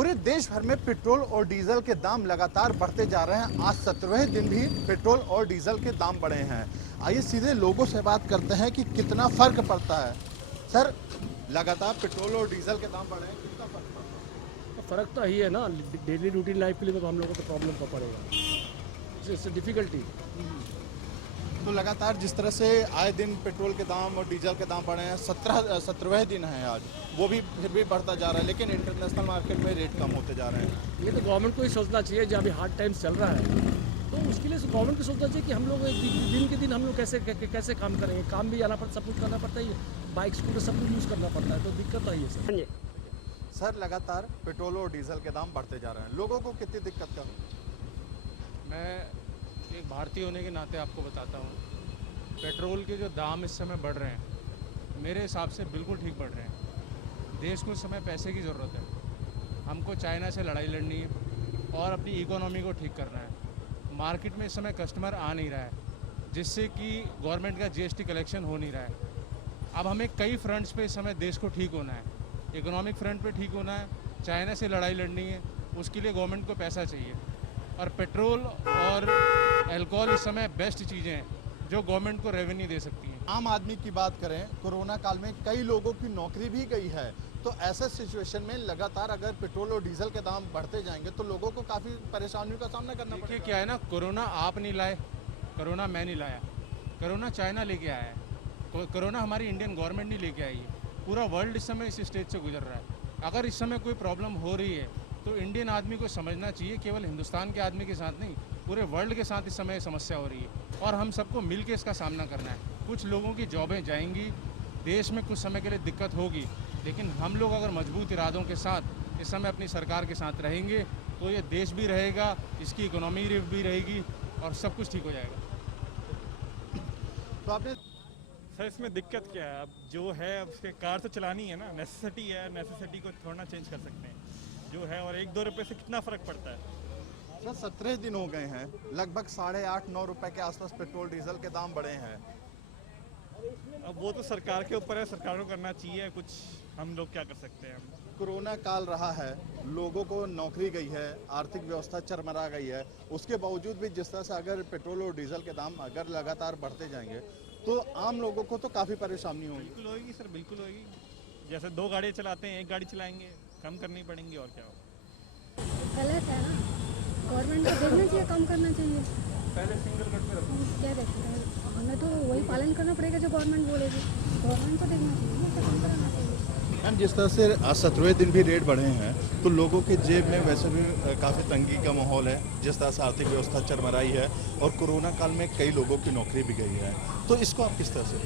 पूरे देश भर में पेट्रोल और डीजल के दाम लगातार बढ़ते जा रहे हैं। आज 17वें दिन भी पेट्रोल और डीजल के दाम बढ़े हैं। आइए सीधे लोगों से बात करते हैं कि कितना फर्क पड़ता है। सर, लगातार पेट्रोल और डीजल के दाम बढ़े हैं, कितना फर्क पड़ता है? तो फ़र्क तो यही है ना, डेली रूटीन लाइफ के लिए तो हम लोगों को तो प्रॉब्लम तो पड़ेगा, इससे डिफ़िकल्टी। तो लगातार जिस तरह से आए दिन पेट्रोल के दाम और डीजल के दाम बढ़े हैं, 17वें दिन है आज, वो भी फिर भी बढ़ता जा रहा है, लेकिन इंटरनेशनल मार्केट में रेट कम होते जा रहे हैं। ये तो गवर्नमेंट को ही सोचना चाहिए, जब अभी हार्ड टाइम्स चल रहा है तो उसके लिए गवर्नमेंट को सोचना चाहिए कि हम लोग दिन के दिन हम लोग कैसे काम करेंगे। काम भी जाना पड़ता, सब कुछ करना पड़ता है, बाइक स्कूटर सब कुछ यूज़ करना पड़ता है, तो दिक्कत तो है सर। सर, लगातार पेट्रोल और डीजल के दाम बढ़ते जा रहे हैं, लोगों को कितनी दिक्कत का? मैं एक भारतीय होने के नाते आपको बताता हूँ, पेट्रोल के जो दाम इस समय बढ़ रहे हैं मेरे हिसाब से बिल्कुल ठीक बढ़ रहे हैं। देश को इस समय पैसे की ज़रूरत है, हमको चाइना से लड़ाई लड़नी है और अपनी इकोनॉमी को ठीक करना है। मार्केट में इस समय कस्टमर आ नहीं रहा है, जिससे कि गवर्नमेंट का जीएसटी कलेक्शन हो नहीं रहा है। अब हमें कई फ्रंट्स पे इस समय देश को ठीक होना है, इकोनॉमिक फ्रंट पे ठीक होना है, चाइना से लड़ाई लड़नी है, उसके लिए गवर्नमेंट को पैसा चाहिए। और पेट्रोल और अल्कोहल इस समय बेस्ट चीज़ें हैं जो गवर्नमेंट को रेवेन्यू दे सकती हैं। आम आदमी की बात करें, कोरोना काल में कई लोगों की नौकरी भी गई है, तो ऐसे सिचुएशन में लगातार अगर पेट्रोल और डीजल के दाम बढ़ते जाएंगे तो लोगों को काफ़ी परेशानियों का सामना करना देखिए पड़ेगा। क्या है ना, कोरोना आप नहीं लाए, कोरोना मैं नहीं लाया, कोरोना चाइना लेके आया है, कोरोना हमारी इंडियन गवर्नमेंट नहीं लेके आई है। पूरा वर्ल्ड इस समय इस स्टेज से गुजर रहा है। अगर इस समय कोई प्रॉब्लम हो रही है तो इंडियन आदमी को समझना चाहिए, केवल हिंदुस्तान के आदमी के साथ नहीं, पूरे वर्ल्ड के साथ इस समय समस्या हो रही है और हम सबको मिल के इसका सामना करना है। कुछ लोगों की जॉबें जाएंगी, देश में कुछ समय के लिए दिक्कत होगी, लेकिन हम लोग अगर मजबूत इरादों के साथ इस समय अपनी सरकार के साथ रहेंगे तो ये देश भी रहेगा, इसकी इकोनॉमी भी रहेगी और सब कुछ ठीक हो जाएगा। तो आपने सर इसमें दिक्कत क्या है? अब जो है अब उसके कार तो चलानी है ना, नेसेसिटी है, नेसेसिटी को थोड़ा ना चेंज कर सकते हैं जो है। और 1-2 रुपये से कितना फ़र्क पड़ता है? सर, 17 दिन हो गए हैं, लगभग 8.5-9 रुपए के आसपास पेट्रोल डीजल के दाम बढ़े हैं। अब वो तो सरकार के ऊपर है, सरकार को करना चाहिए कुछ, हम लोग क्या कर सकते हैं? कोरोना काल रहा है, लोगों को नौकरी गई है, आर्थिक व्यवस्था चरमरा गई है, उसके बावजूद भी जिस तरह से अगर पेट्रोल और डीजल के दाम अगर लगातार बढ़ते जाएंगे तो आम लोगों को तो काफ़ी परेशानी होगी। बिल्कुल होगी सर, बिल्कुल होगी। जैसे 2 गाड़ियाँ चलाते हैं, 1 गाड़ी चलाएंगे, कम करनी पड़ेंगी और क्या होगा। गलत है ना, गवर्नमेंट को देखना चाहिए, कम करना चाहिए। पहले सिंगल कट में रखो। क्या देखते हैं, हमें तो वही पालन करना पड़ेगा जो गवर्नमेंट बोलेगी। गवर्नमेंट को देखना चाहिए ना, क्या कम कराना चाहिए। मैम, जिस तरह से 17वें दिन भी रेट बढ़े हैं तो लोगों के जेब में वैसे भी काफ़ी तंगी का माहौल है, जिस तरह से आर्थिक व्यवस्था चरमराई है और कोरोना काल में कई लोगों की नौकरी भी गई है, तो इसको आप किस तरह से?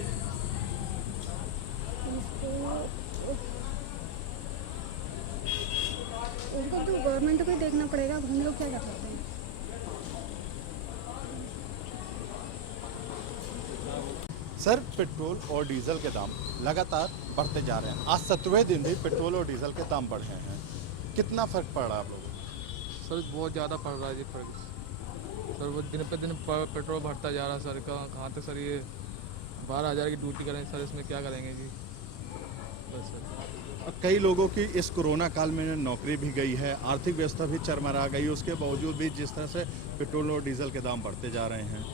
उनको तो गवर्नमेंट को ही देखना पड़ेगा, हम लोग क्या कर सकते हैं। सर, पेट्रोल और डीजल के दाम लगातार बढ़ते जा रहे हैं। आज 17वें दिन भी पेट्रोल और डीजल के दाम बढ़े हैं, कितना फर्क पड़ रहा है आप लोगों को? सर बहुत ज़्यादा पड़ रहा है जी फर्क। सर वो दिन पे दिन पेट्रोल बढ़ता जा रहा है सर। कहाँ तक सर ये 12,000 की ड्यूटी करें सर, इसमें क्या करेंगे जी? बस सर, और कई लोगों की इस कोरोना काल में नौकरी भी गई है, आर्थिक व्यवस्था भी चरमरा गई, उसके बावजूद भी जिस तरह से पेट्रोल और डीजल के दाम बढ़ते जा रहे हैं।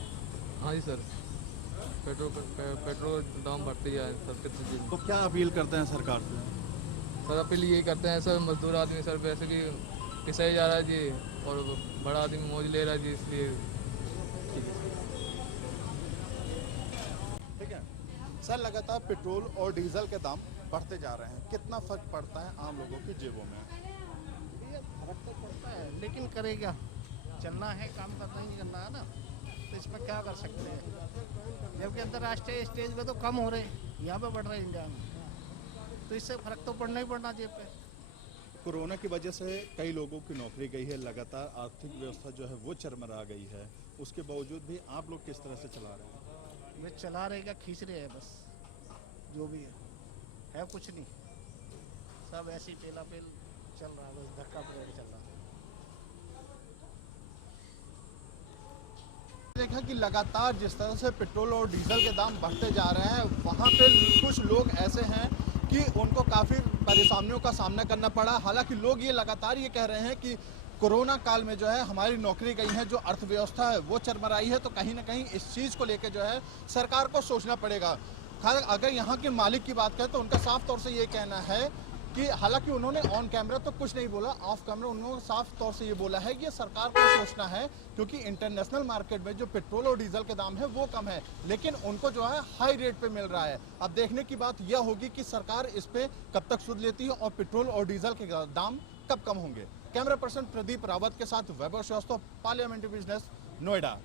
हाँ जी सर, पेट्रोल दाम बढ़ते जा रहे हैं सर कितने दिन। तो क्या अपील करते हैं सरकार से? सर अपील यही करते हैं सर, मजदूर आदमी सर वैसे भी पिसाई जा रहा है जी और बड़ा आदमी मौज ले रहा है जी, इसलिए ठीक है ठीक है सर, लगातार पेट्रोल और डीजल के दाम बढ़ते जा रहे हैं, कितना फर्क पड़ता है आम लोगों की जेबों में? ये फर्क तो पड़ता है, लेकिन करे क्या? चलना है, काम करना ही करना है ना, तो इसमें क्या कर सकते हैं? जबकि अंतर्राष्ट्रीय स्टेज पे तो कम हो रहे हैं, यहाँ पे बढ़ रहे हैं इंडिया में, तो इससे फर्क तो पड़ना ही पड़ना जेब पे। कोरोना की वजह से कई लोगों की नौकरी गई है, लगातार आर्थिक व्यवस्था जो है वो चरमरा गई है, उसके बावजूद भी आप लोग किस तरह से चला रहे हैं? वे चला रहेगा, खींच रहे हैं बस, जो भी है कुछ नहीं, सब ऐसी पेला पेल चल रहा है, बस धक्का पकड़ के चल रहा है। देखा कि लगातार जिस तरह से पेट्रोल और डीजल के दाम बढ़ते जा रहे हैं, वहाँ पे कुछ लोग ऐसे हैं कि उनको काफ़ी परेशानियों का सामना करना पड़ा। हालांकि लोग ये लगातार ये कह रहे हैं कि कोरोना काल में जो है हमारी नौकरी गई है, जो अर्थव्यवस्था है वो चरमराई है, तो कहीं ना कहीं इस चीज़ को लेकर जो है सरकार को सोचना पड़ेगा। अगर यहाँ के मालिक की बात करें तो उनका साफ तौर से ये कहना है कि हालांकि उन्होंने ऑन कैमरा तो कुछ नहीं बोला, ऑफ कैमरा उन्होंने साफ तौर से ये बोला है कि ये सरकार को सोचना है, क्योंकि इंटरनेशनल मार्केट में जो पेट्रोल और डीजल के दाम है वो कम है, लेकिन उनको जो है हाई रेट पे मिल रहा है। अब देखने की बात यह होगी कि सरकार इस पे कब तक सुध लेती है और पेट्रोल और डीजल के दाम कब कम होंगे। कैमरा पर्सन प्रदीप रावत के साथ वैभव श्रीवास्तव, पार्लियामेंट्री बिजनेस, नोएडा।